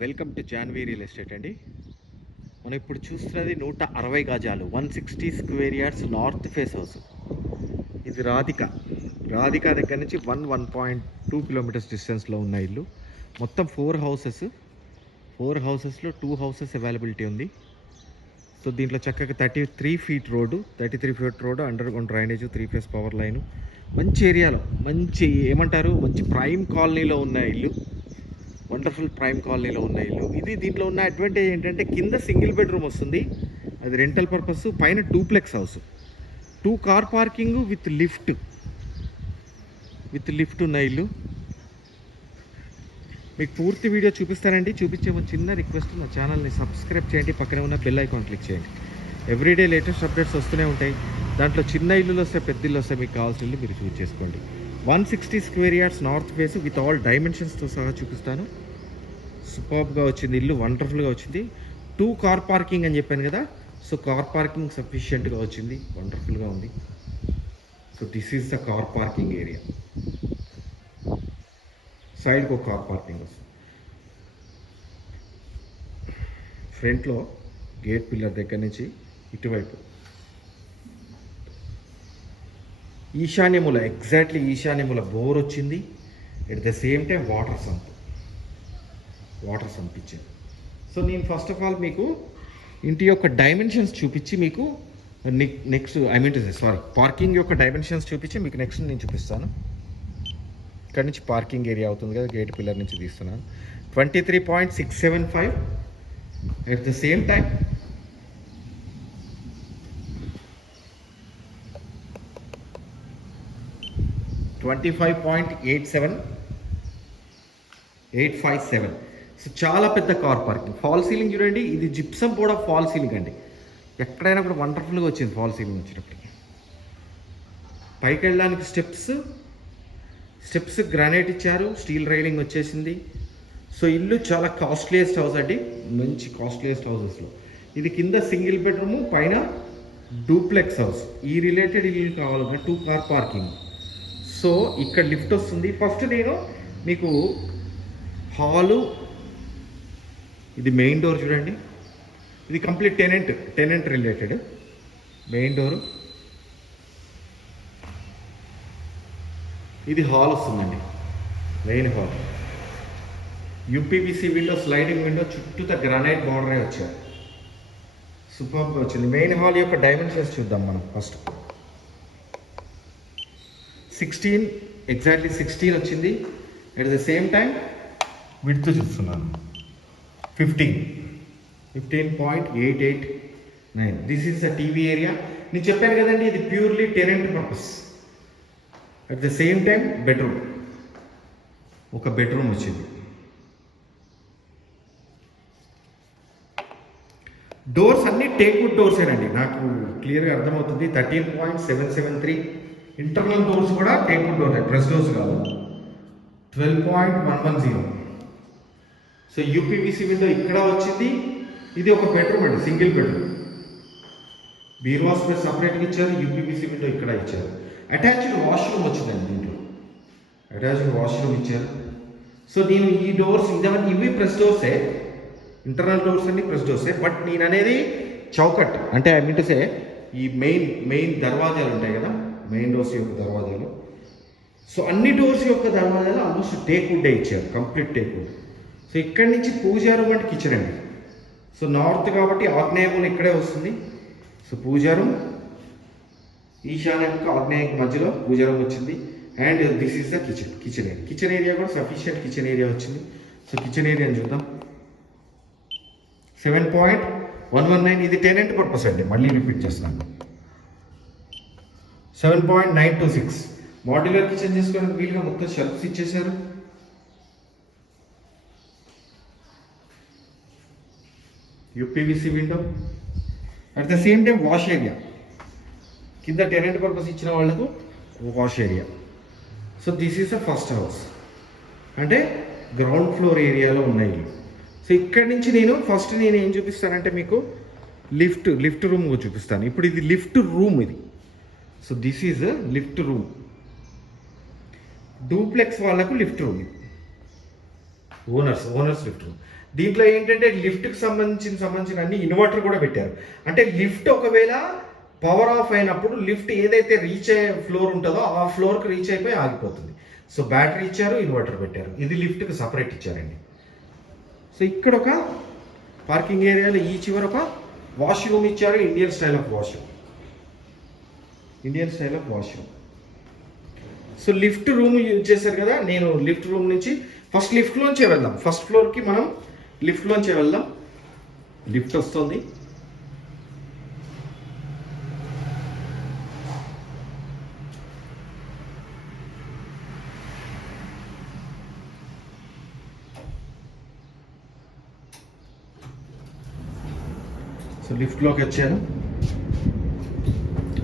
Welcome to Janvi real estate అండి. మనం ఇప్పుడు చూస్తున్నది నూట అరవై గజాలు one sixty square yards north face house. ఇది రాధిక. రాధిక దగ్గర నుంచి one one point two kilometres డిస్టెన్స్లో ఉన్న ఇల్లు. మొత్తం ఫోర్ హౌసెస్. ఫోర్ హౌసెస్లో టూ హౌసెస్ అవైలబిలిటీ ఉంది. సో దీంట్లో చక్కగా thirty three feet road thirty three feet road underground drainage three phase power line. మంచి ఏరియాలో మంచి ఏమంటారు మంచి ప్రైమ్ కాలనీలో ఉన్న ఇల్లు. వండర్ఫుల్ ప్రైమ్ కాలనీలో ఉన్న ఇల్లు. ఇది దీంట్లో ఉన్న అడ్వాంటేజ్ ఏంటంటే కింద సింగిల్ బెడ్రూమ్ వస్తుంది. అది రెంటల్ పర్పస్ పైన duplex house two car parking with lift with lift ఉన్న ఇల్లు. మీకు పూర్తి వీడియో చూపిస్తానండి. చూపించే చిన్న రిక్వెస్ట్ నా ఛానల్ని సబ్స్క్రైబ్ చేయండి. పక్కనే ఉన్న బెల్ ఐకాన్ క్లిక్ చేయండి. ఎవ్రీడే లేటెస్ట్ అప్డేట్స్ వస్తూనే ఉంటాయి. దాంట్లో చిన్న ఇల్లులు వస్తే పెద్ద ఇల్లు వస్తే మీకు కావాల్సిన ఇల్లు మీరు చూస్ చేసుకోండి. One sixty square yards north face with all డైమెన్షన్స్తో సహా చూపిస్తాను. సూపర్గా వచ్చింది ఇల్లు వండర్ఫుల్గా వచ్చింది. టూ కార్ పార్కింగ్ అని చెప్పాను కదా సో కార్ పార్కింగ్ సఫిషియెంట్గా వచ్చింది వండర్ఫుల్గా ఉంది. So this is the car parking area సైడ్కి ఒక కార్ పార్కింగ్ వస్తుంది. ఫ్రంట్లో గేట్ పిల్లర్ దగ్గర నుంచి ఇటువైపు. ఈశాన్యముల ఎగ్జాక్ట్లీ ఈశాన్యముల బోర్ వచ్చింది. At the same time water sump water sump so నేను ఫస్ట్ ఆఫ్ ఆల్ మీకు ఇంటి యొక్క డైమెన్షన్స్ చూపించి మీకు next I mean sorry parking యొక్క డైమెన్షన్స్ చూపించి మీకు నెక్స్ట్ నేను చూపిస్తాను. ఇక్కడ నుంచి పార్కింగ్ ఏరియా అవుతుంది కదా గేట్ పిల్లర్ నుంచి తీస్తున్నాను. Twenty three point six seven five at the same time twenty five point eight seven eight five seven చాలా పెద్ద కార్ పార్కింగ్ ఫాల్ సీలింగ్ చూడండి ఇది జిప్సమ్ కూడా ఫాల్ సీలింగ్ అండి. ఎక్కడైనా కూడా వండర్ఫుల్గా వచ్చింది ఫాల్ సీలింగ్ వచ్చినప్పటికి పైకి వెళ్ళడానికి స్టెప్స్ స్టెప్స్ గ్రానైట్ ఇచ్చారు స్టీల్ రైలింగ్ వచ్చేసింది. సో ఇల్లు చాలా కాస్ట్లీయెస్ట్ హౌస్ అండి మంచి కాస్ట్లీయెస్ట్ హౌసెస్లో ఇది కింద సింగిల్ బెడ్రూమ్ పైన డూప్లెక్స్ హౌస్ ఈ రిలేటెడ్ ఇల్లు కావాలన్నా టూ కార్ పార్కింగ్ సో ఇక్కడ లిఫ్ట్ వస్తుంది. ఫస్ట్ నేను మీకు హాలు ఇది మెయిన్ డోర్ చూడండి. ఇది complete tenant tenant related. Main door. ఇది హాల్ వస్తుందండి. Main hall. UPVC window sliding window చుట్టూత గ్రానైట్ బార్డరే వచ్చారు సూపర్ వచ్చింది. మెయిన్ హాల్ యొక్క డైమెన్షన్స్ చూద్దాం మనం ఫస్ట్. సిక్స్టీన్ ఎగ్జాక్ట్లీ సిక్స్టీన్ వచ్చింది. అట్ ద సేమ్ టైం విడుతూ చూస్తున్నాను. Fifteen fifteen point eight eight nine this is the TV area నేను చెప్పాను కదండి ఇది purely tenant purpose at the same time bedroom ఒక బెడ్రూమ్ వచ్చింది. డోర్స్ అన్ని టేక్వుడ్ డోర్స్ అండి నాకు క్లియర్గా అర్థమవుతుంది. Thirteen point seven seven three internal doors కూడా టేక్వుడ్ డోర్ ప్రెస్ డోర్స్ కాదు. Twelve point one one zero so UPVC window ఇక్కడ వచ్చింది. ఇది ఒక బెడ్రూమ్ అండి సింగిల్ బెడ్రూమ్ బీరువా స్పేస్ సపరేట్గా ఇచ్చారు యూపీవీసీ విండో ఇక్కడ ఇచ్చారు. అటాచ్డ్ వాష్రూమ్ వచ్చిందండి దీంట్లో. అటాచ్డ్ వాష్రూమ్ ఇచ్చారు. సో నేను ఈ డోర్స్ ఇదేమన్నా ఇవి ప్రెస్ డోర్సే ఇంటర్నల్ డోర్స్ అన్ని ప్రెస్ డోర్సే బట్ నేను అనేది చౌకట్. అంటే ఐ మీన్ టు సే ఈ మెయిన్ మెయిన్ దర్వాజాలు ఉంటాయి కదా. మెయిన్ డోర్స్ యొక్క దర్వాజాలు. సో అన్ని డోర్స్ యొక్క దర్వాజాలు ఆల్మోస్ట్ టేక్ వుడ్డే ఇచ్చారు. కంప్లీట్ టేక్ వుడ్ సో ఇక్కడి నుంచి పూజారు అంటే కిచెన్ అండి. సో నార్త్ కాబట్టి ఆగ్నేయం ఇక్కడే వస్తుంది. సో పూజారు ఈశాన్యంకి ఆగ్నేయంకి మధ్యలో పూజారం వచ్చింది. And this is the kitchen kitchen area kitchen area కూడా సఫిషియంట్ కిచెన్ ఏరియా వచ్చింది. సో కిచెన్ ఏరియాని చూద్దాం. Seven point one one nine ఇది టెనెంట్ పర్పస్ అండి. మళ్ళీ రిపీట్ చేస్తున్నాను. Seven point nine two six modular kitchen చేసుకోవడానికి వీలుగా మొత్తం షెల్ఫ్స్ ఇచ్చేసారు UPVC window at the same time wash area కింద టెనెంట్ పర్పస్ ఇచ్చిన వాళ్ళకు wash area so this is the first house అంటే గ్రౌండ్ ఫ్లోర్ ఏరియాలో ఉన్నాయి. సో ఇక్కడి నుంచి నేను ఫస్ట్ నేను ఏం చూపిస్తానంటే మీకు లిఫ్ట్ లిఫ్ట్ రూమ్ చూపిస్తాను. ఇప్పుడు ఇది లిఫ్ట్ రూమ్ ఇది. So this is lift room duplex వాళ్ళకు లిఫ్ట్ రూమ్ ఇది. ఓనర్స్ ఓనర్స్ లిఫ్ట్ రూమ్ దీంట్లో ఏంటంటే లిఫ్ట్కి సంబంధించిన సంబంధించిన అన్ని ఇన్వర్టర్ కూడా పెట్టారు. అంటే లిఫ్ట్ ఒకవేళ పవర్ ఆఫ్ అయినప్పుడు లిఫ్ట్ ఏదైతే రీచ్ అయ్యే ఫ్లోర్ ఉంటుందో ఆ ఫ్లోర్కి రీచ్ అయిపోయి ఆగిపోతుంది. సో బ్యాటరీ ఇచ్చారు ఇన్వర్టర్ పెట్టారు. ఇది లిఫ్ట్కి సపరేట్ ఇచ్చారండి. సో ఇక్కడ ఒక పార్కింగ్ ఏరియాలో ఈ చివర ఒక వాష్రూమ్ ఇచ్చారు Indian style of washroom. Indian style of washroom. So lift room use చేశారు కదా నేను లిఫ్ట్ రూమ్ నుంచి ఫస్ట్ లిఫ్ట్లోంచే వెళ్దాం. ఫస్ట్ ఫ్లోర్కి మనం లిఫ్ట్లోంచి వెళ్దాం. లిఫ్ట్ వస్తుంది. సో లిఫ్ట్లోకి వచ్చాను.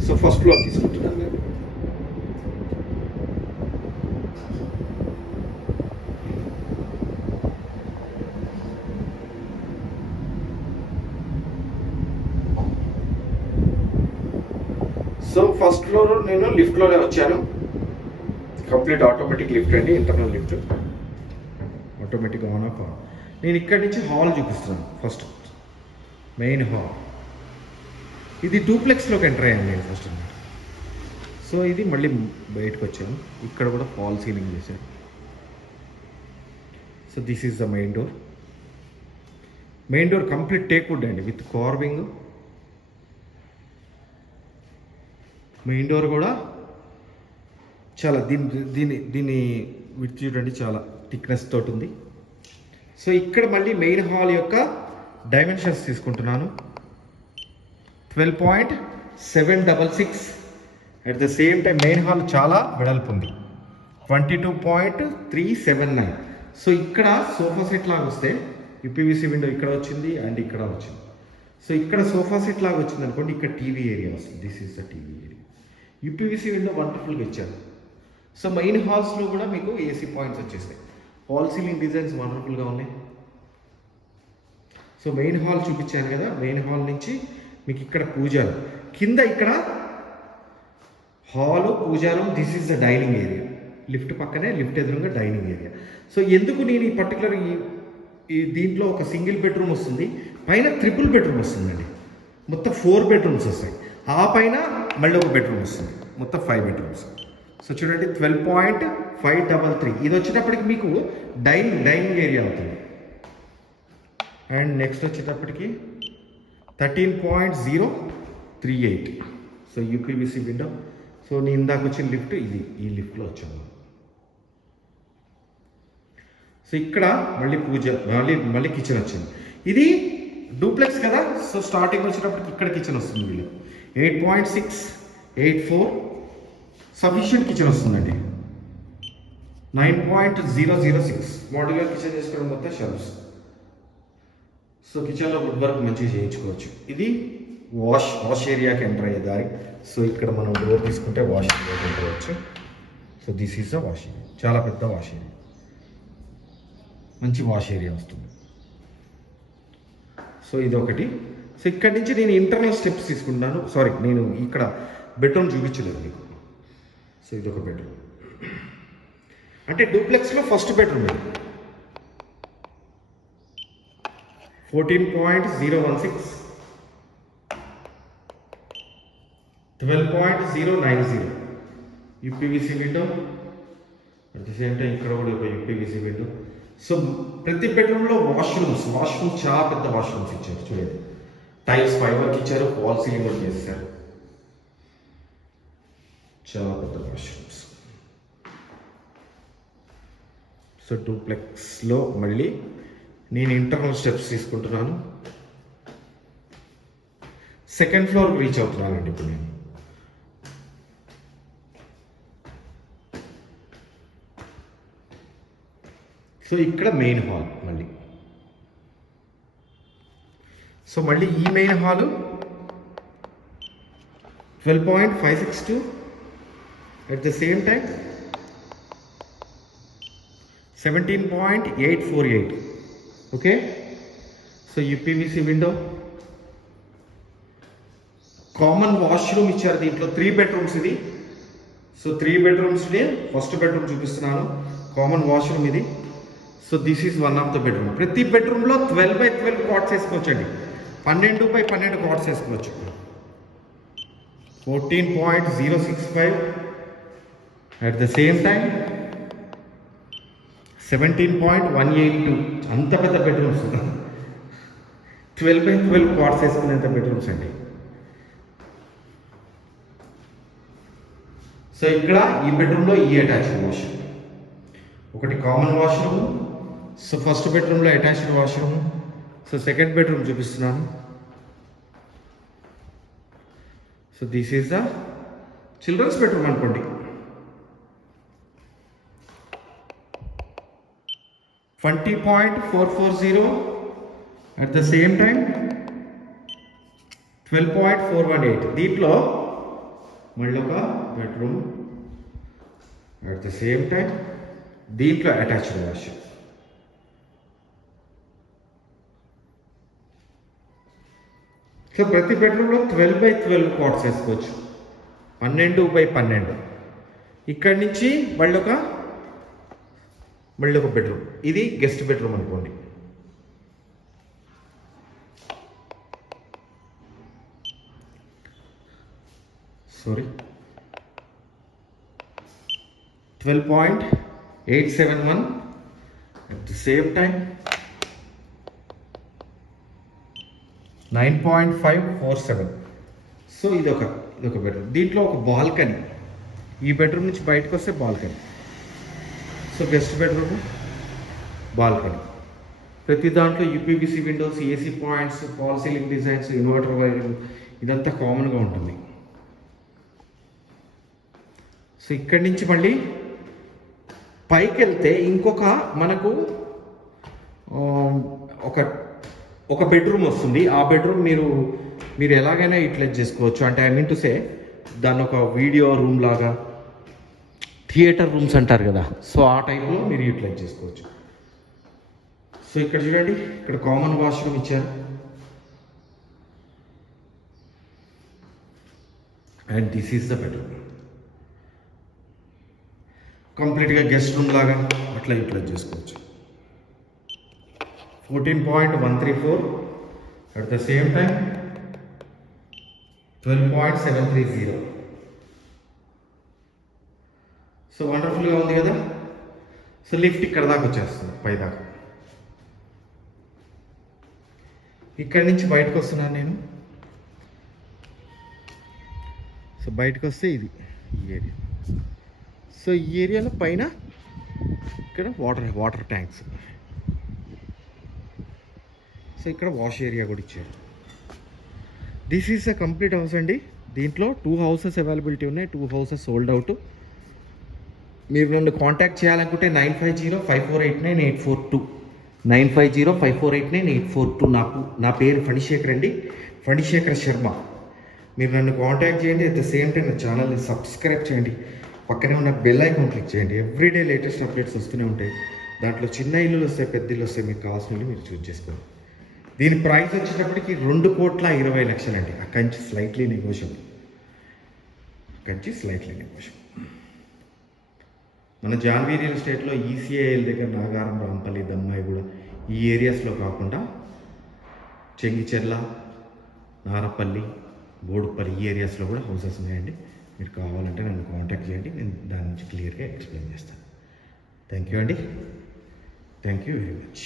సో ఫస్ట్ ఫ్లోర్ తీసుకుంటున్నాను. సో ఫస్ట్ ఫ్లోర్ నేను లిఫ్ట్లోనే వచ్చాను. కంప్లీట్ ఆటోమేటిక్ లిఫ్ట్ అండి internal lift automatic on off on నేను ఇక్కడి నుంచి హాల్ చూపిస్తున్నాను ఫస్ట్ మెయిన్ హాల్ ఇది డూప్లెక్స్లోకి ఎంటర్ అయ్యాను నేను ఫస్ట్ సో ఇది మళ్ళీ బయటకు వచ్చాను. ఇక్కడ కూడా ఫాల్ సీలింగ్ చేశాను. So this is the main door main door complete teak wood అండి విత్ కార్వింగ్ మెయిన్ డోర్ కూడా చాలా దీని దీని దీని విత్ చూడండి చాలా థిక్నెస్ తోటి ఉంది. సో ఇక్కడ మళ్ళీ మెయిన్ హాల్ యొక్క డైమెన్షన్స్ తీసుకుంటున్నాను. Twelve point seven double six at the same time main hall చాలా వెడల్పు ఉంది twenty two point three seven nine. So ఇక్కడ సోఫా సెట్ లాగా వస్తే యూపీవీసీ విండో ఇక్కడ వచ్చింది అండ్ ఇక్కడ వచ్చింది. సో ఇక్కడ సోఫా సెట్ లాగా వచ్చింది అనుకోండి ఇక్కడ టీవీ ఏరియా వస్తుంది. This is the TV area UPVC window వండర్ఫుల్గా ఇచ్చారు. సో మెయిన్ హాల్స్లో కూడా మీకు ఏసీ పాయింట్స్ వచ్చేస్తాయి. హాల్ సీలింగ్ డిజైన్స్ వండర్ఫుల్గా ఉన్నాయి. సో మెయిన్ హాల్ చూపించాను కదా మెయిన్ హాల్ నుంచి మీకు ఇక్కడ పూజాలు. కింద ఇక్కడ hall పూజారం this is the dining area lift పక్కనే లిఫ్ట్ ఎదురుగా డైనింగ్ ఏరియా సో ఎందుకు నేను ఈ పర్టికులర్ ఈ ఈ దీంట్లో ఒక సింగిల్ బెడ్రూమ్ వస్తుంది? పైన త్రిపుల్ బెడ్రూమ్ వస్తుందండి. మొత్తం ఫోర్ బెడ్రూమ్స్ వస్తాయి. ఆ పైన మళ్ళీ ఒక బెడ్రూమ్ వస్తుంది. మొత్తం ఫైవ్ బెడ్రూమ్స్ సో చూడండి twelve point five double three ఇది వచ్చేటప్పటికి మీకు డైనింగ్ డైనింగ్ ఏరియా అవుతుంది. అండ్ నెక్స్ట్ వచ్చేటప్పటికి thirteen point zero three eight so UPVC window so నేను ఇందాక వచ్చిన లిఫ్ట్ ఇది ఈ లిఫ్ట్లో వచ్చాను. సో ఇక్కడ మళ్ళీ పూజ మళ్ళీ మళ్ళీ కిచెన్ వచ్చింది. ఇది డూప్లెక్స్ కదా? సో స్టార్టింగ్ వచ్చేటప్పటికి ఇక్కడ కిచెన్ వస్తుంది వీళ్ళు eight point six eight four sufficient kitchen వస్తుందండి. Nine point zero zero six modular kitchen చేసుకోవడం మొత్తం షెల్ఫ్స్ సో కిచెన్లో వుడ్ వర్క్ మంచిగా చేయించుకోవచ్చు. ఇది వాష్ వాష్ ఏరియాకి ఎంటర్ అయ్యే దారి. సో ఇక్కడ మనం డోర్ తీసుకుంటే వాష్ ఏరియాకి ఎంటర్ అవ్వచ్చు. So this is the wash area చాలా పెద్ద వాష్ ఏరియా మంచి వాష్ ఏరియా వస్తుంది. సో ఇది ఒకటి సో ఇక్కడి నుంచి నేను ఇంటర్నల్ స్టెప్స్ తీసుకుంటున్నాను. సారీ నేను ఇక్కడ బెడ్రూమ్ చూపించలేదు మీకు. సో ఇది ఒక బెడ్రూమ్ అంటే డూప్లెక్స్లో ఫస్ట్ బెడ్రూమ్ ఇది fourteen point zero one six twelve point zero nine zero UPVC window at the same time ఇక్కడ కూడా ఒక యూపీవీసీ విండో సో ప్రతి బెడ్రూమ్లో వాష్రూమ్స్ వాష్రూమ్స్ చాలా పెద్ద వాష్రూమ్స్ ఇచ్చారు చూడండి. టైల్స్ ఫైబర్కి ఇచ్చారు వాల్ సీలింగ్ కూడా చేశారు. చాలా పెద్ద వాష్రూమ్స్ సో డూప్లెక్స్లో మళ్ళీ నేను ఇంటర్నల్ స్టెప్స్ తీసుకుంటున్నాను. సెకండ్ ఫ్లోర్ రీచ్ అవుతున్నానండి ఇప్పుడు నేను. సో ఇక్కడ మెయిన్ హాల్ మళ్ళీ. సో మళ్ళీ ఈ main hall twelve point five six two at the same time seventeen point eight four eight okay so UPVC window common washroom ఇచ్చారు దీంట్లో. త్రీ బెడ్రూమ్స్ ఇది. So three bedrooms first bedroom చూపిస్తున్నాను. Common washroom ఇది. So this is one of the bedroom ప్రతి బెడ్రూమ్లో twelve by twelve cots వేసుకోవచ్చండి పన్నెండు by పన్నెండు కాట్స్ వేసుకోవచ్చు. Fourteen point zero six five at the same time seventeen point one eight two. అంత పెద్ద bedrooms twelve by twelve cots వేసుకునేంత bedrooms అండి. So ఇక్కడ ఈ బెడ్రూమ్లో ఈ అటాచ్డ్ వాష్రూమ్ ఒకటి కామన్ వాష్రూమ్ సో ఫస్ట్ బెడ్రూమ్లో attached washroom so second bedroom చూపిస్తున్నాను. So this is the children's bedroom అనుకోండి. Twenty point four four zero at the same time twelve point four one eight దీంట్లో మళ్ళీ ఒక bedroom at the same time దీంట్లో attached wash so ప్రతి బెడ్రూమ్లో twelve by twelve cots వేసుకోవచ్చు. పన్నెండు by పన్నెండు. ఇక్కడి నుంచి మళ్ళీ ఒక మళ్ళీ ఒక బెడ్రూమ్ ఇది గెస్ట్ బెడ్రూమ్ అనుకోండి. Sorry twelve point eight seven one at the same time nine point five four seven. So ఇది ఒక ఇది ఒక బెడ్రూమ్ దీంట్లో ఒక బాల్కనీ. ఈ బెడ్రూమ్ నుంచి బయటకు వస్తే balcony. So guest bedroom balcony. ప్రతి దాంట్లో UPVC windows AC points false ceiling designs inverter wire ఇదంతా కామన్గా ఉంటుంది. సో ఇక్కడి నుంచి మళ్ళీ పైకి వెళ్తే ఇంకొక మనకు ఒక ఒక బెడ్రూమ్ వస్తుంది. ఆ బెడ్రూమ్ మీరు మీరు ఎలాగైనా యూటిలైజ్ చేసుకోవచ్చు. అంటే ఐ మీన్ టు సే దాన్ని ఒక వీడియో రూమ్ లాగా థియేటర్ రూమ్స్ అంటారు కదా. సో ఆ టైప్లో మీరు యూటిలైజ్ చేసుకోవచ్చు. సో ఇక్కడ చూడండి ఇక్కడ కామన్ వాష్రూమ్ ఇచ్చారు. And this is the bedroom కంప్లీట్గా గెస్ట్ రూమ్ లాగా అట్లా యూటిలైజ్ చేసుకోవచ్చు. Fourteen point one three four at the same time twelve point seven three zero so వండర్ఫుల్గా ఉంది కదా సో లిఫ్ట్ ఇక్కడ దాకా వచ్చేస్తుంది పై దాకా. ఇక్కడి నుంచి బయటకు వస్తున్నాను నేను. సో బయటకు వస్తే ఇది ఈ ఏరియా సో ఈ ఏరియాలో పైన ఇక్కడ వాటర్ వాటర్ ట్యాంక్స్ సో ఇక్కడ వాష్ ఏరియా కూడా ఇచ్చారు. This is a complete house అండి. దీంట్లో టూ హౌసెస్ అవైలబిలిటీ ఉన్నాయి. టూ హౌసెస్ సోల్డ్ అవుట్ మీరు నన్ను కాంటాక్ట్ చేయాలనుకుంటే nine five zero five four eight nine eight four two nine five zero five four eight nine eight four two నాకు నా పేరు ఫణిశేఖర్ అండి. ఫణిశేఖర్ శర్మ. మీరు నన్ను కాంటాక్ట్ చేయండి. అట్ ద సేమ్ టైం నా ఛానల్ని సబ్స్క్రైబ్ చేయండి. పక్కనే ఉన్న బెల్ ఐకాన్ క్లిక్ చేయండి. ఎవ్రీడే లేటెస్ట్ అప్డేట్స్ వస్తూనే ఉంటాయి. దాంట్లో చిన్న ఇల్లులు వస్తాయి పెద్ద ఇల్లు వస్తాయి. మీకు కావాల్సిన మీరు చూస్ చేసుకోండి. దీని ప్రైస్ వచ్చేటప్పటికి రెండు కోట్ల ఇరవై లక్షలండి. ఆ కంచి స్లైట్లీ నెగోషియబుల్ అక్కడి నుంచి స్లైట్లీ నెగోషియబుల్ మన జాన్వీ రియల్ ఎస్టేట్లో ఈసీఐఎల్ దగ్గర నాగారం రాంపల్లి దమ్మాయి కూడా ఈ ఏరియాస్లో కాకుండా చెంగిచెర్ల నారపల్లి బోడుపల్లి ఈ ఏరియాస్లో కూడా హౌసెస్ ఉన్నాయండి. మీరు కావాలంటే నన్ను కాంటాక్ట్ చేయండి. నేను దాని నుంచి క్లియర్గా ఎక్స్ప్లెయిన్ చేస్తాను. థ్యాంక్ యూ అండి. Thank you very much